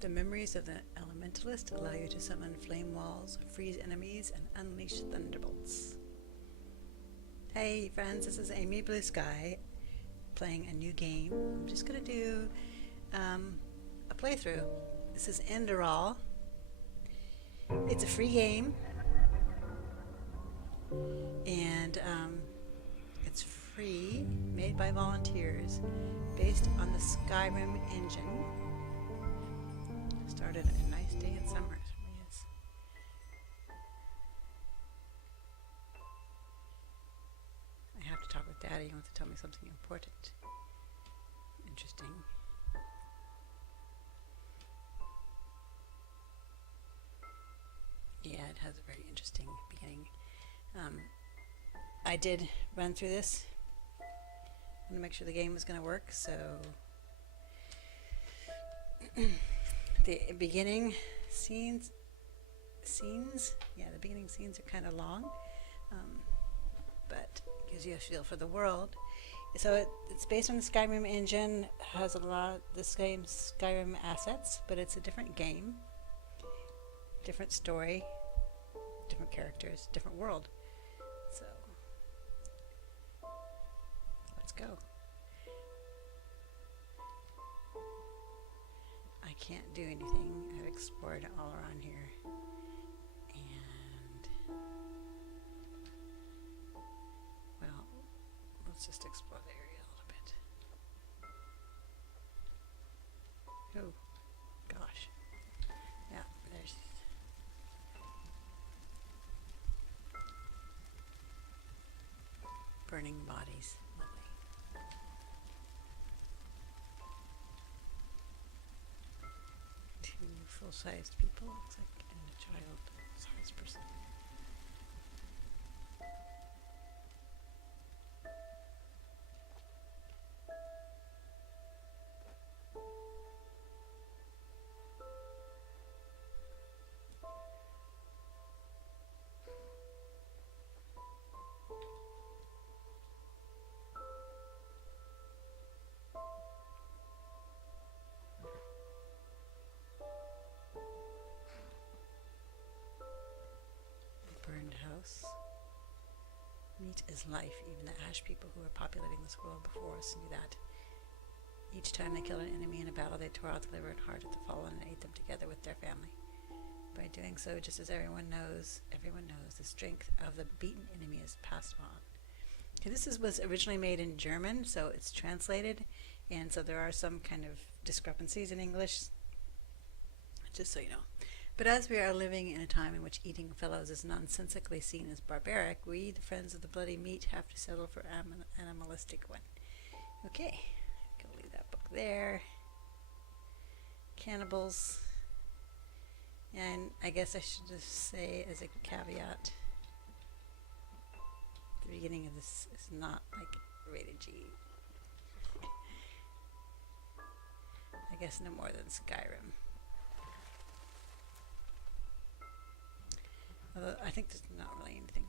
The memories of the elementalist allow you to summon flame walls, freeze enemies, and unleash thunderbolts. Hey friends, this is amybluesky playing a new game. I'm just going to do a playthrough. This is Enderal. It's a free game, and it's free, made by volunteers, based on the Skyrim engine. Started a nice day in summer. It really is. I have to talk with Daddy. He wants to tell me something important. Interesting. Yeah, it has a very interesting beginning. I did run through this. I want to make sure the game was going to work, so the beginning scenes, the beginning scenes are kind of long, but it gives you a feel for the world. So it's based on the Skyrim engine, has a lot of the same Skyrim assets, but it's a different game, different story, different characters, different world. So let's go. I can't do anything. I've explored all around here, and well, let's just explore the area a little bit. Oh gosh, yeah, there's burning bodies. Lovely. Two full-sized people, looks like, and a child-sized person. Burned house. Meat is life. Even the ash people who were populating this world before us knew that. Each time they killed an enemy in a battle, they tore out the liver and heart of the fallen and ate them together with their family. By doing so, just as everyone knows, the strength of the beaten enemy is passed on. Okay, this was originally made in German, so it's translated, and so there are some kind of discrepancies in English, just so you know. But as we are living in a time in which eating fellows is nonsensically seen as barbaric, we, the friends of the bloody meat, have to settle for an animalistic one. Okay, go leave that book there. Cannibals. And I guess I should just say as a caveat, the beginning of this is not like rated G. I guess no more than Skyrim. Although I think there's not really anything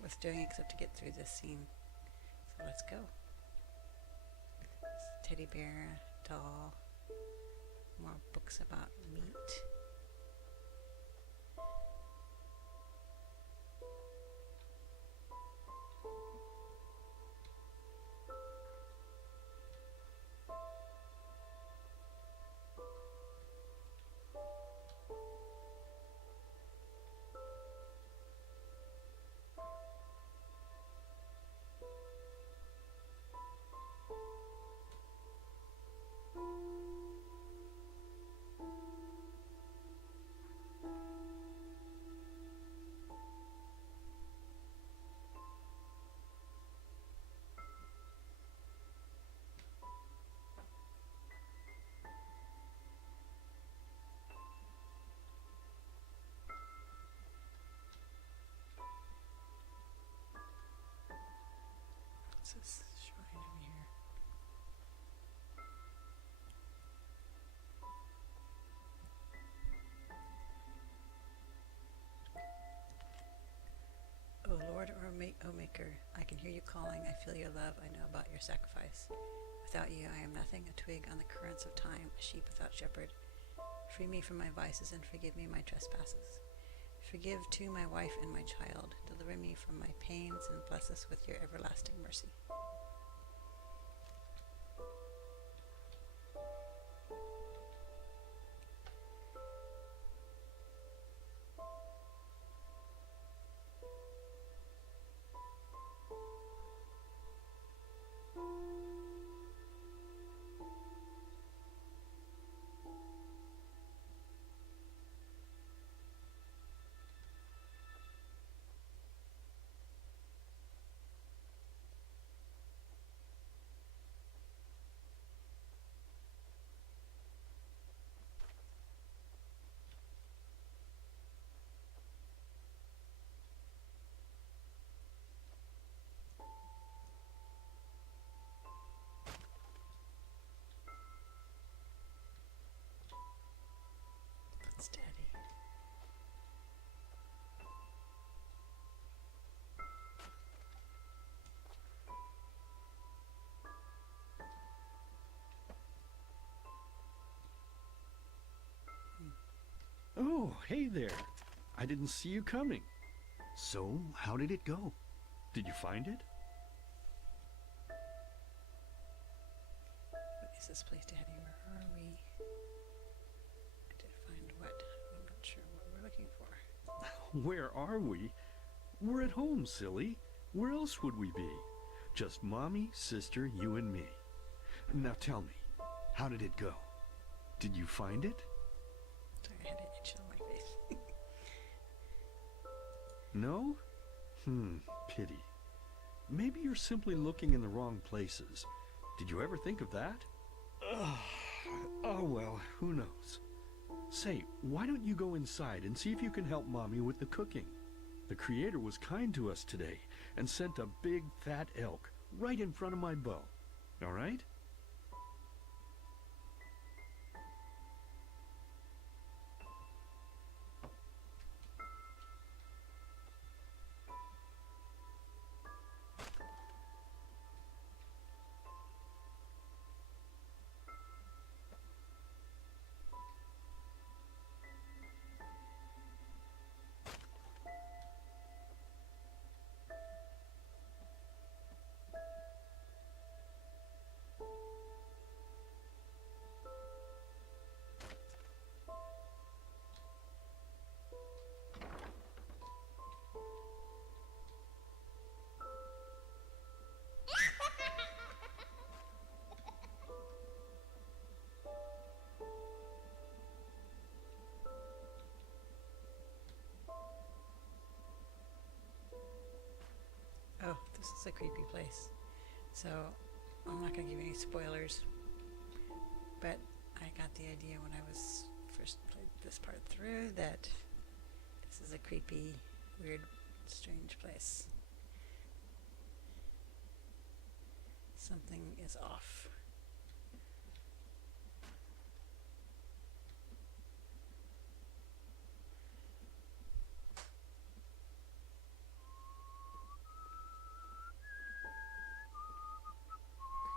worth doing except to get through this scene. So let's go. Teddy bear, doll, more books about meat. What's this shrine over here? O Maker, I can hear you calling. I feel your love. I know about your sacrifice. without you, I am nothing, a twig on the currents of time, a sheep without shepherd. Free me from my vices and forgive me my trespasses. Forgive too my wife and my child. Deliver me from my pains and bless us with your everlasting mercy. Steady. Oh, hey there. I didn't see you coming. So, how did it go? Did you find it? What is this place, Daddy? Where are we? To find what? I'm not sure what we're looking for. Where are we? We're at home, silly. Where else would we be? Just Mommy, sister, you and me. Now tell me, how did it go? Did you find it? Sorry, I had an itch on my face. No? Pity. Maybe you're simply looking in the wrong places. Did you ever think of that? Oh well, who knows? Say, why don't you go inside and see if you can help Mommy with the cooking? The Creator was kind to us today and sent a big fat elk right in front of my bow. All right? Oh, this is a creepy place. So, I'm not going to give you any spoilers. But I got the idea when I was first played this part through that this is a creepy, weird, strange place. Something is off.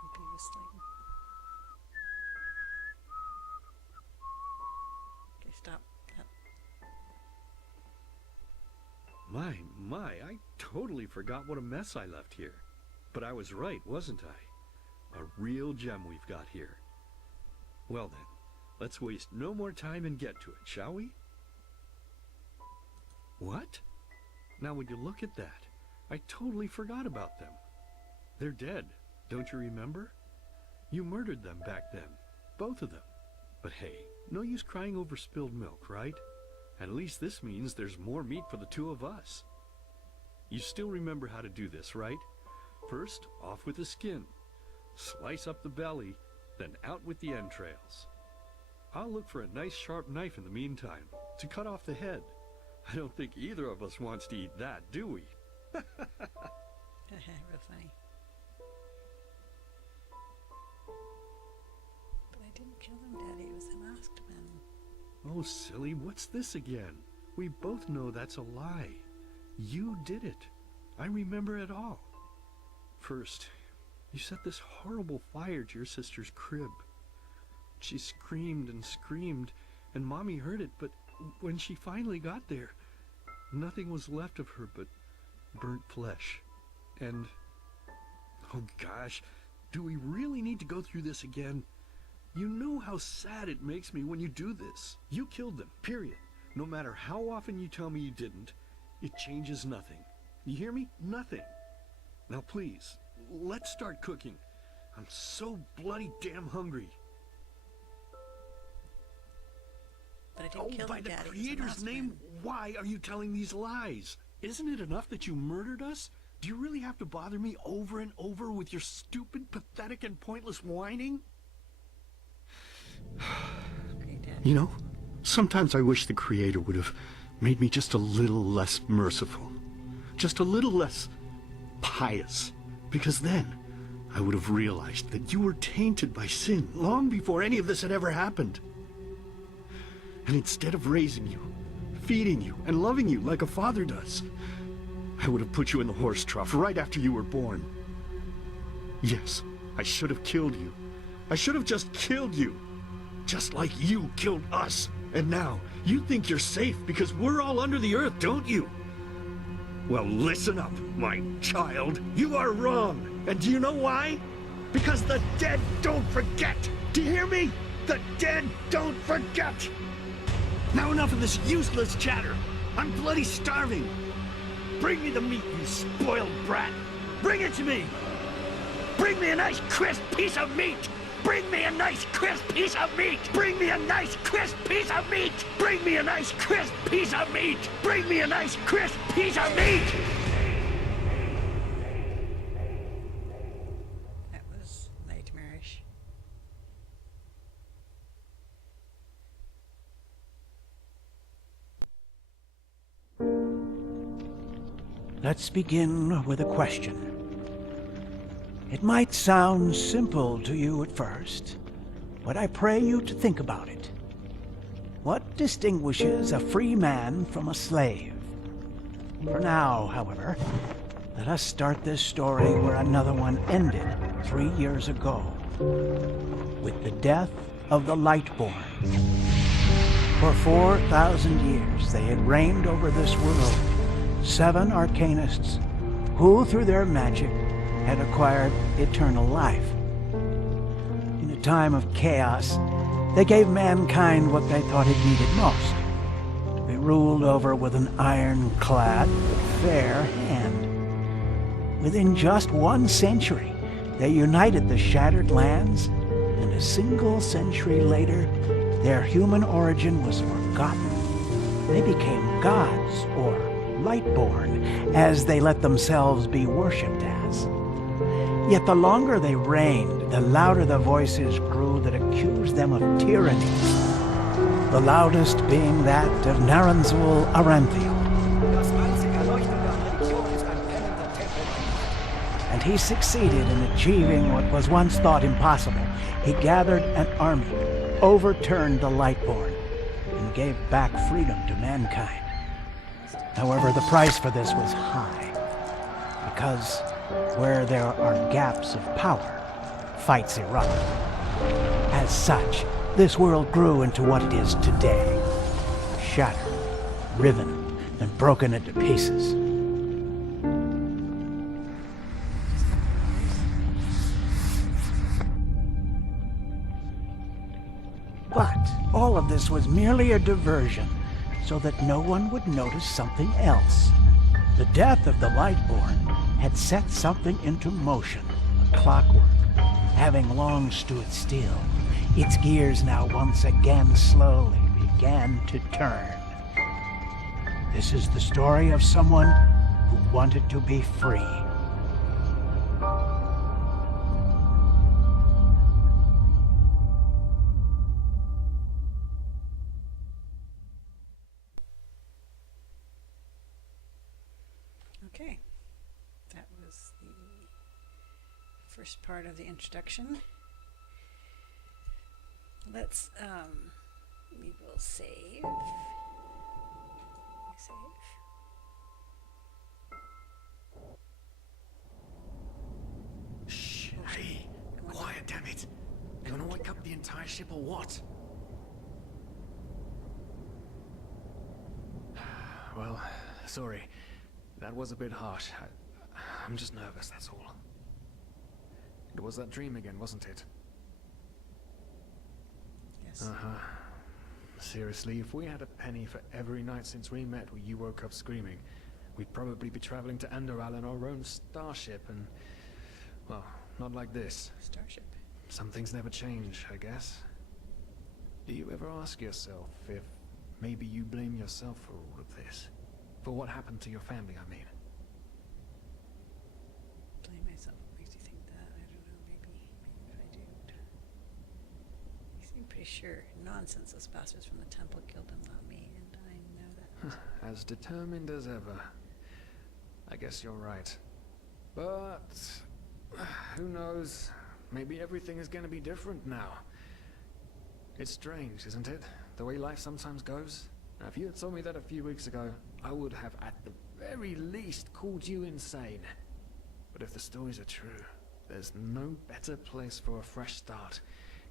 Creepy whistling. Okay, stop. My, I totally forgot what a mess I left here. But I was right, wasn't I? A real gem we've got here. Well then, let's waste no more time and get to it, shall we? What? Now would you look at that? I totally forgot about them. They're dead, don't you remember? You murdered them back then, both of them. But hey, no use crying over spilled milk, right? At least this means there's more meat for the two of us. You still remember how to do this, right? First, off with the skin. Slice up the belly, then out with the entrails. I'll look for a nice sharp knife in the meantime to cut off the head. I don't think either of us wants to eat that, do we? Real funny. But I didn't kill him, Daddy. It was the masked man. Oh, silly, what's this again? We both know that's a lie. You did it. I remember it all. First, You set this horrible fire to your sister's crib. She screamed and screamed, and Mommy heard it, but when she finally got there, nothing was left of her but burnt flesh. And, oh gosh, do we really need to go through this again? You know how sad it makes me when you do this. You killed them, period. No matter how often you tell me you didn't, it changes nothing. You hear me? Nothing. Now please, let's start cooking. I'm so bloody damn hungry. But I didn't kill by him, the Daddy. Creator's name, why are you telling these lies? Isn't it enough that you murdered us? Do you really have to bother me over and over with your stupid, pathetic, and pointless whining? Okay, Daddy. You know, sometimes I wish the Creator would have made me just a little less merciful. Just a little less pious. Because then I would have realized that you were tainted by sin long before any of this had ever happened. And instead of raising you, feeding you, and loving you like a father does, I would have put you in the horse trough right after you were born. Yes, I should have killed you. I should have just killed you. Just like you killed us. And now, you think you're safe because we're all under the earth, don't you? Well, listen up, my child. You are wrong. And do you know why? Because the dead don't forget. Do you hear me? The dead don't forget. Now enough of this useless chatter. I'm bloody starving. Bring me the meat, you spoiled brat. Bring it to me. Bring me a nice crisp piece of meat. Bring me a nice crisp piece of meat. Bring me a nice crisp piece of meat. Bring me a nice crisp piece of meat. Bring me a nice crisp piece of meat. That was nightmarish. Let's begin with a question. It might sound simple to you at first, but I pray you to think about it. What distinguishes a free man from a slave? For now, however, let us start this story where another one ended 3 years ago, with the death of the Lightborn. For 4,000 years they had reigned over this world, 7 arcanists who, through their magic, had acquired eternal life. In a time of chaos, they gave mankind what they thought it needed most. They ruled over with an ironclad, fair hand. Within just 1 century, they united the shattered lands, and a single century later, their human origin was forgotten. They became gods, or Lightborn, as they let themselves be worshipped as. Yet the longer they reigned, the louder the voices grew that accused them of tyranny. The loudest being that of Naranzul Aranthiel. And he succeeded in achieving what was once thought impossible. He gathered an army, overturned the Lightborn, and gave back freedom to mankind. However, the price for this was high, because where there are gaps of power, fights erupt. As such, this world grew into what it is today, shattered, riven, and broken into pieces. But all of this was merely a diversion, so that no one would notice something else. The death of the Lightborn had set something into motion, a clockwork, having long stood still. Its gears now once again slowly began to turn. This is the story of someone who wanted to be free. Okay, that was the first part of the introduction. Let's, we will save. Save. Shit. Hey, quiet, damn it. You gonna wake up the entire ship or what? Well, sorry. That was a bit harsh. I'm just nervous, that's all. It was that dream again, wasn't it? Yes. Uh-huh. Seriously, if we had a penny for every night since we met where you woke up screaming, we'd probably be traveling to Enderal in our own starship and... well, not like this. Starship. Some things never change, I guess. Do you ever ask yourself if maybe you blame yourself for all of this? For what happened to your family, I mean? Blame myself. What makes you think that? I don't know. Maybe if I do. You seem pretty sure. Nonsense. Those bastards from the temple killed them, not me, and I know that. As determined as ever. I guess you're right. But... who knows? Maybe everything is going to be different now. It's strange, isn't it? The way life sometimes goes. Now, if you had told me that a few weeks ago, I would have at the very least called you insane. But if the stories are true, there's no better place for a fresh start.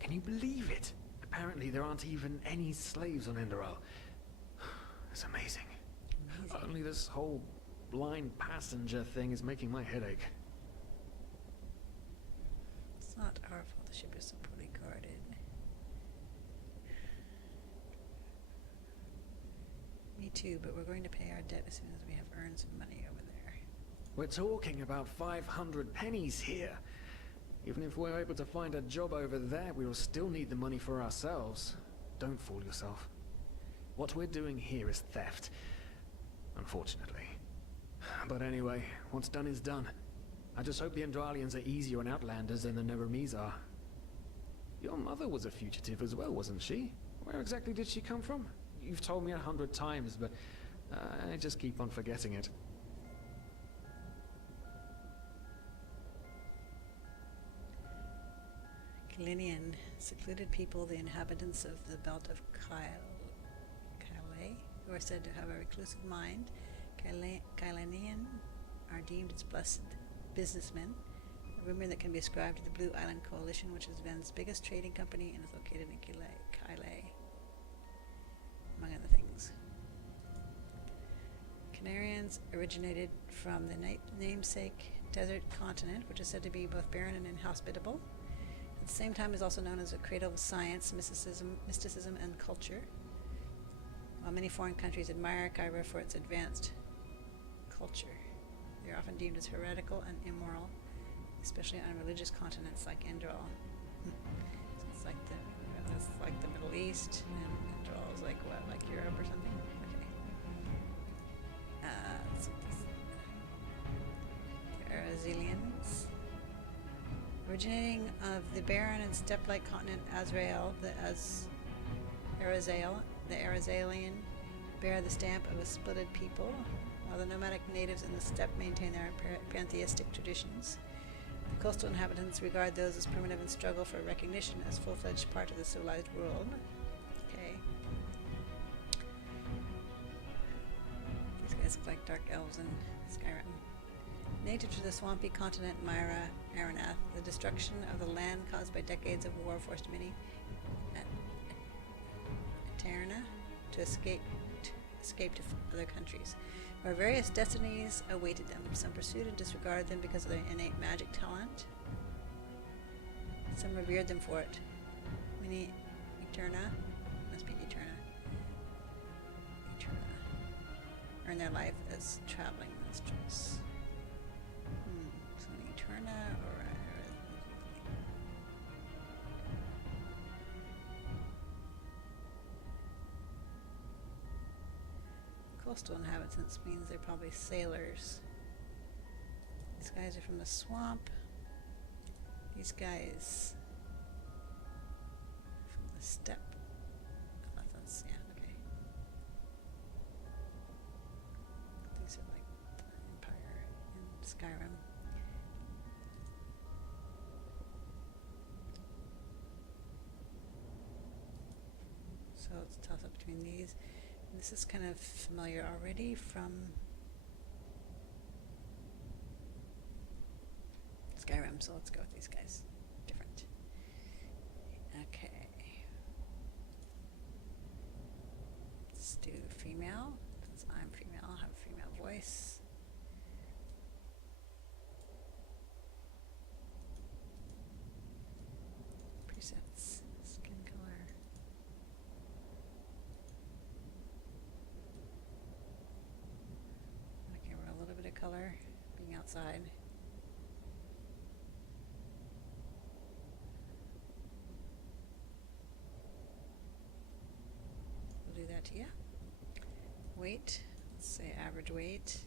Can you believe it? Apparently there aren't even any slaves on Enderal. It's amazing. Only this whole blind passenger thing is making my head ache. It's not our fault the ship is so poorly guarded. Me too, but we're going to pay our debt as soon as we have earned some money over there. We're talking about 500 pennies here. Even if we're able to find a job over there, we will still need the money for ourselves. Don't fool yourself. What we're doing here is theft. Unfortunately. But anyway, what's done is done. I just hope the Endralians are easier on Outlanders than the Neremes are. Your mother was a fugitive as well, wasn't she? Where exactly did she come from? You've told me 100 times, but I just keep on forgetting it. Kalinian, secluded people, the inhabitants of the belt of Kyle, who are said to have a reclusive mind. Kylanian are deemed its blessed businessmen, a rumor that can be ascribed to the Blue Island Coalition, which is Ven's biggest trading company and is located in Kyle, among other things. Canarians originated from the namesake desert continent, which is said to be both barren and inhospitable. At the same time, is also known as a cradle of science, mysticism, and culture. While many foreign countries admire Cairo for its advanced culture, they are often deemed as heretical and immoral, especially on religious continents like Enderal. So it's like the Middle East, and Enderal is like what, like Europe or something? Okay. The Arazelians. Originating of the barren and steppe-like continent Azrael, the Arazalian bear the stamp of a splitted people, while the nomadic natives in the steppe maintain their pantheistic traditions. The coastal inhabitants regard those as primitive and struggle for recognition as full-fledged part of the civilized world. Okay. These guys look like dark elves in Skyrim. Native to the swampy continent Myra Aranath, the destruction of the land caused by decades of war forced many at Eterna to escape to other countries, where various destinies awaited them. Some pursued and disregarded them because of their innate magic talent. Some revered them for it. Many Eterna, must be Eterna, earn their life as traveling minstrels. So an Eterna or coastal inhabitants means they're probably sailors. These guys are from the swamp. These guys from the steppe. Oh, that's, yeah, okay. These are like the Empire in Skyrim. So it's a toss up between these. This is kind of familiar already from Skyrim. them, so let's go with these guys. Different. Okay. Let's do female. Since I'm female, I'll have a female voice. Presets. Skin color. Okay, we're a little bit of color being outside. We'll do that to you. Weight, let's say average weight.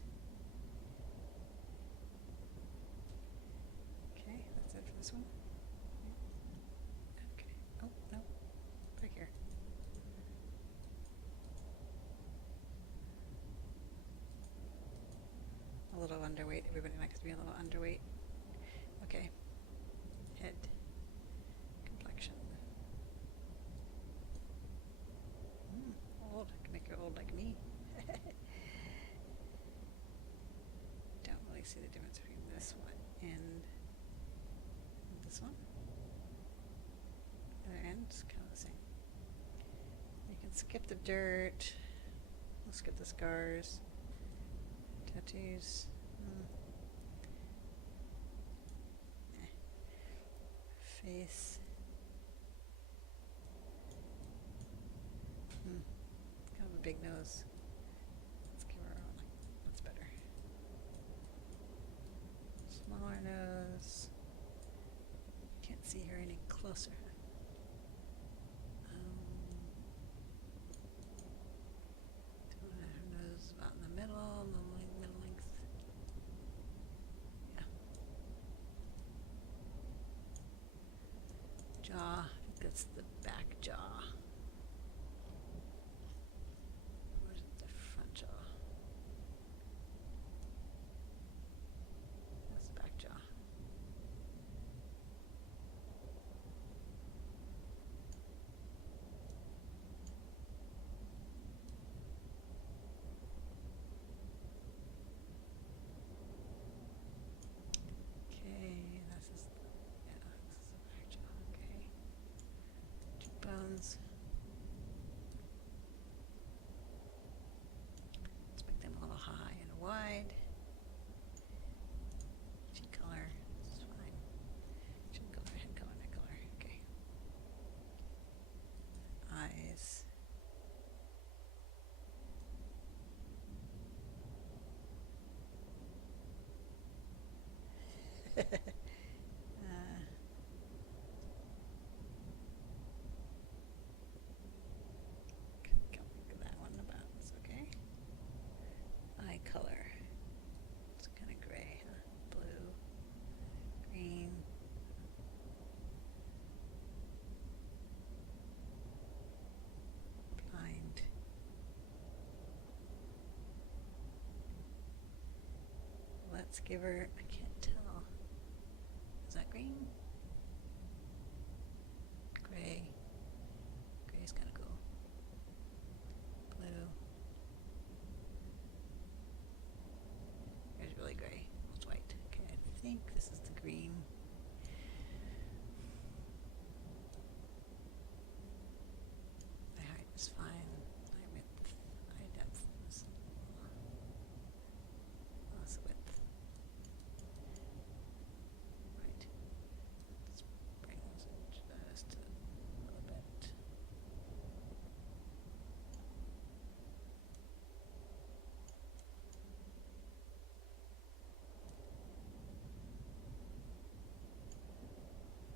Okay, that's it for this one. Okay, oh, no, back here. A little underweight, everybody likes to be a little underweight. Okay, head, complexion. Old, I can make her old like me. Don't really see the difference between this one and this one. Other end's kind of the same. You can skip the dirt. We'll skip the scars. Tattoos. Face. Kind of a big nose. Let's give her like that's better. Smaller nose. Can't see her any closer. Her nose is about in the middle, middle length. Yeah. Jaw. I think that's the back jaw. Bones. Let's make them a little high and wide. Cheek color, this is fine. Chin color, head color, neck color. Okay. Eyes. Color. It's kind of gray, huh? Blue, green. Blind. Let's give her, I can't tell. Is that green? Gray. Gray's kind of cool. Blue. Really gray, almost white. Okay, I think this is the green. The height is fine. Eye width, eye depth is loss of width. Right. Let's bring those in just a little bit.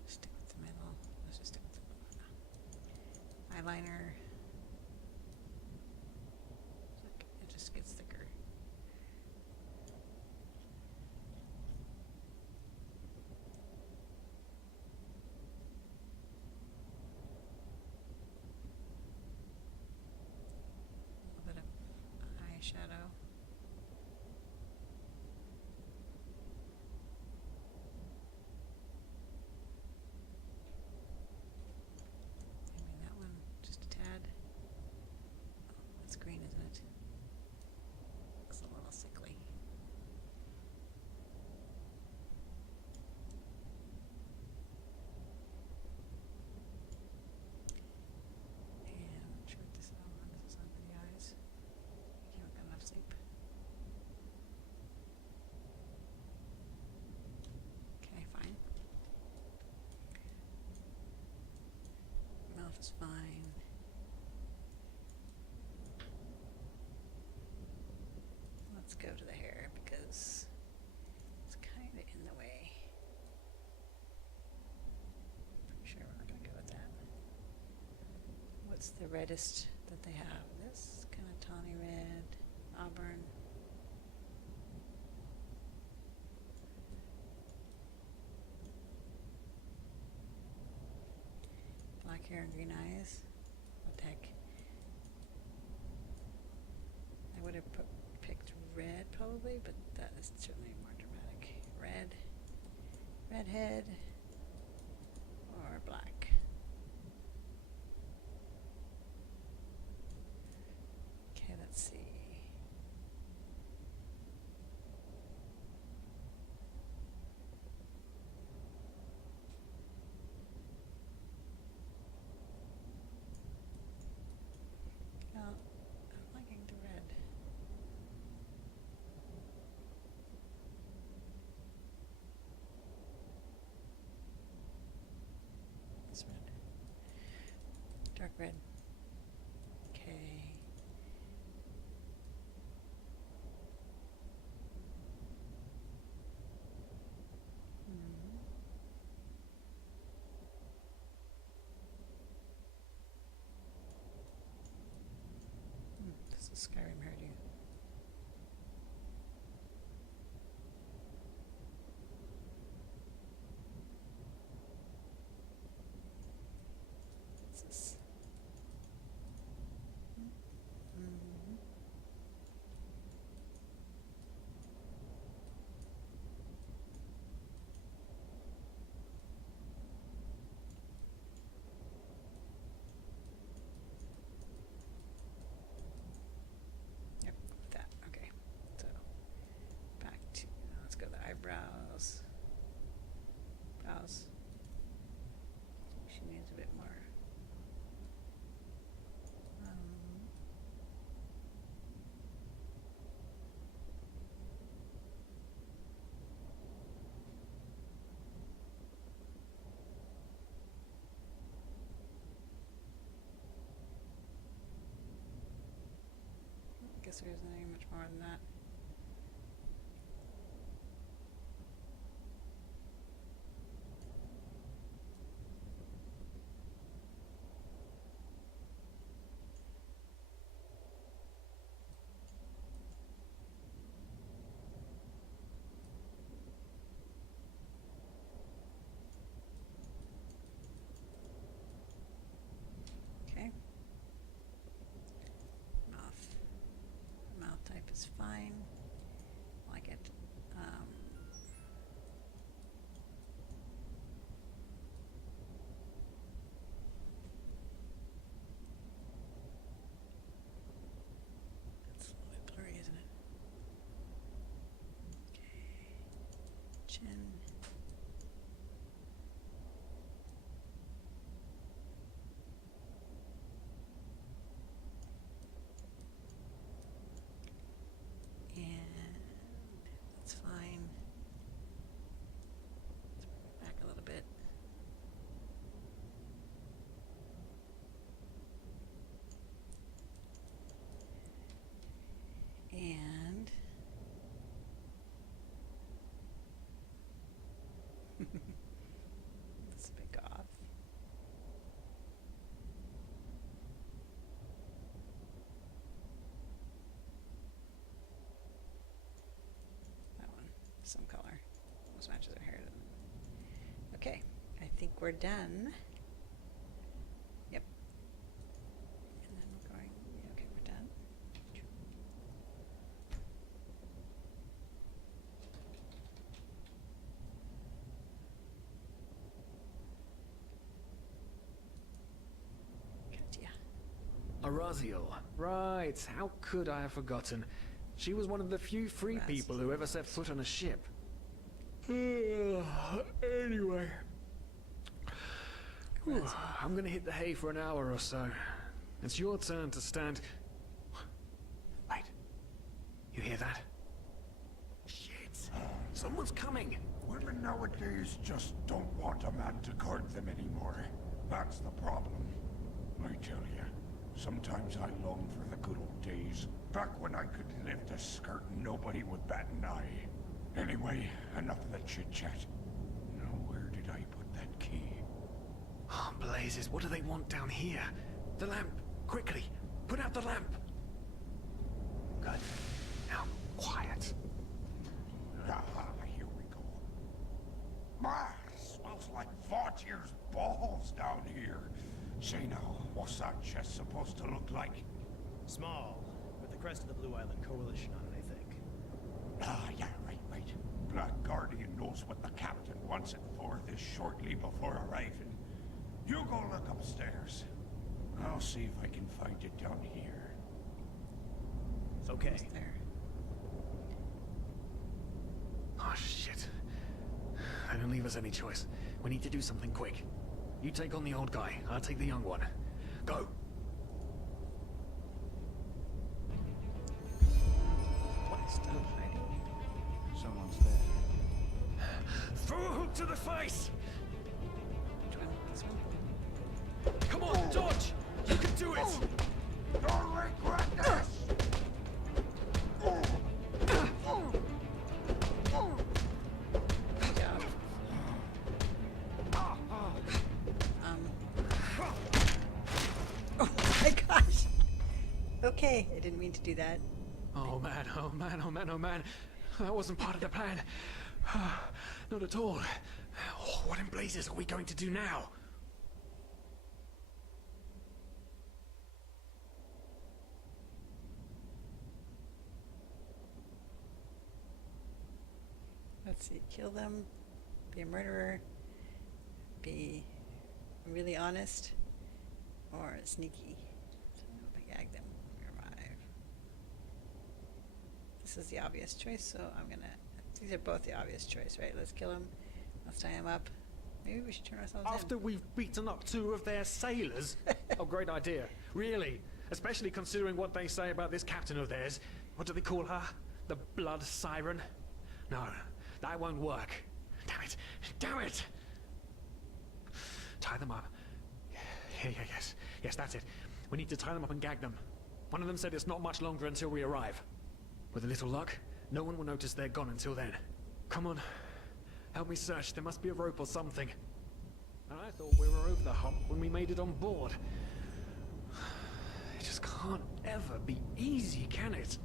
Stick with the middle. Let's just stick with the middle for now. Eyeliner. It just gets thicker. A little bit of eyeshadow. Maybe that one just a tad. is fine. Let's go to the hair because it's kind of in the way. Pretty sure we're not going to go with that. What's the reddest that they have? This kind of tawny red, auburn. Black hair and green eyes. What the heck? I would have picked red probably, but that is certainly more dramatic. Red, redhead, or black. Okay, let's see. I'm liking the red. This red. Dark red. Okay. This is Skyrim hairdo. What's this? Yep, with that. Okay. So back to let's go to the eyebrows. Brows. She needs a bit more. I guess there isn't any much more than that. Okay. Mouth type is fine. Like it. It's a little bit blurry, isn't it? Okay. Chin. And that's fine. Let's bring it back a little bit. And that's a bit off. That one, some color. Almost matches her hair. Okay, I think we're done. Yep. And then we're going, yeah, okay, we're done. Katya. Araziel. Right, how could I have forgotten? She was one of the few free people who ever set foot on a ship. Anyway. Whew, I'm gonna hit the hay for an hour or so. It's your turn to stand... Wait. You hear that? Shit. Someone's coming. Women nowadays just don't want a man to guard them anymore. That's the problem. tell you. Sometimes I long for the good old days, back when I could lift a skirt and nobody would bat an eye. Anyway, enough of the chit-chat. Now, where did I put that key? Oh, blazes, what do they want down here? The lamp! Quickly! Put out the lamp! Good. Now, quiet. Ah, here we go. My, smells like Vaughtier's balls down here. Say now, what's that chest supposed to look like? Small, with the crest of the Blue Island Coalition on it, I think. Ah, yeah, right. Black Guardian knows what the captain wants it for this shortly before arriving. You go look upstairs. I'll see if I can find it down here. Okay. Almost there. Oh, shit. They don't leave us any choice. We need to do something quick. You take on the old guy, I'll take the young one. Go! Stop hiding. Someone's there. Throw a hook to the face! Which one? This one? Come on, dodge! You can do it! Don't regret this! Good job. Oh my gosh! Okay, I didn't mean to do that. Oh man, oh man, oh man, oh man. That wasn't part of the plan. Not at all. Oh, what in blazes are we going to do now? Let's see, kill them, be a murderer, be really honest, or sneaky. So if I gag them, we arrive. This is the obvious choice, so I'm gonna, these are both the obvious choice, right? Let's kill him, let's tie him up. Maybe we should turn ourselves After in. we've beaten up 2 of their sailors? Oh, great idea. Really. Especially considering what they say about this captain of theirs. What do they call her? The blood siren? No, that won't work. Damn it. Damn it! Tie them up. Yes. Yes, that's it. We need to tie them up and gag them. One of them said it's not much longer until we arrive. With a little luck, no one will notice they're gone until then. Come on. Help me search. There must be a rope or something. And I thought we were over the hump when we made it on board. It just can't ever be easy, can it?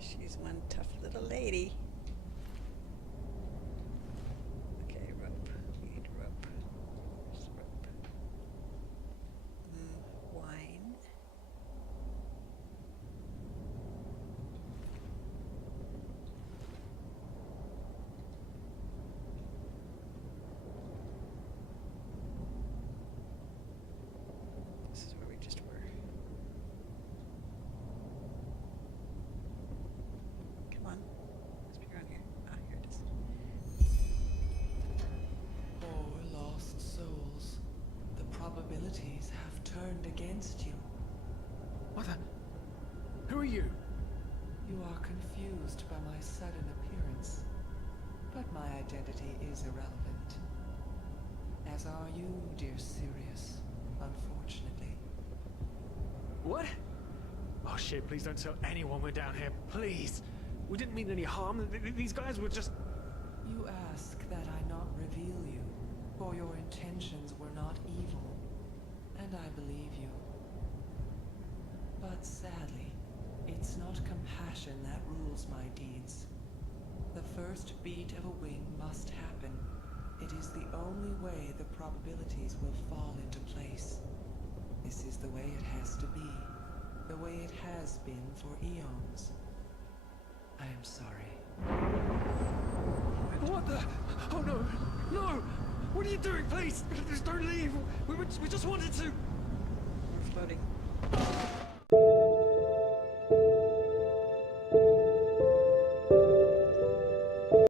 She's one tough little lady. Okay, rope. We need rope. Where's the rope? Wine. This is where we just were. Come on. Must be around here. Ah, here it is. Poor lost souls. The probabilities have turned against you. What the? Who are you? You are confused by my sudden appearance. But my identity is irrelevant. As are you, dear Sirius, unfortunately. What? Oh shit, please don't tell anyone we're down here, please. We didn't mean any harm. These guys were just... You ask that I not reveal you, for your intentions were not evil, and I believe you. But sadly, it's not compassion that rules my deeds. The first beat of a wing must happen. It is the only way the probabilities will fall into place. This is the way it has to be, the way it has been for eons. I am sorry. What the? Oh no! No! What are you doing, please? Just don't leave! We just wanted to... We're floating.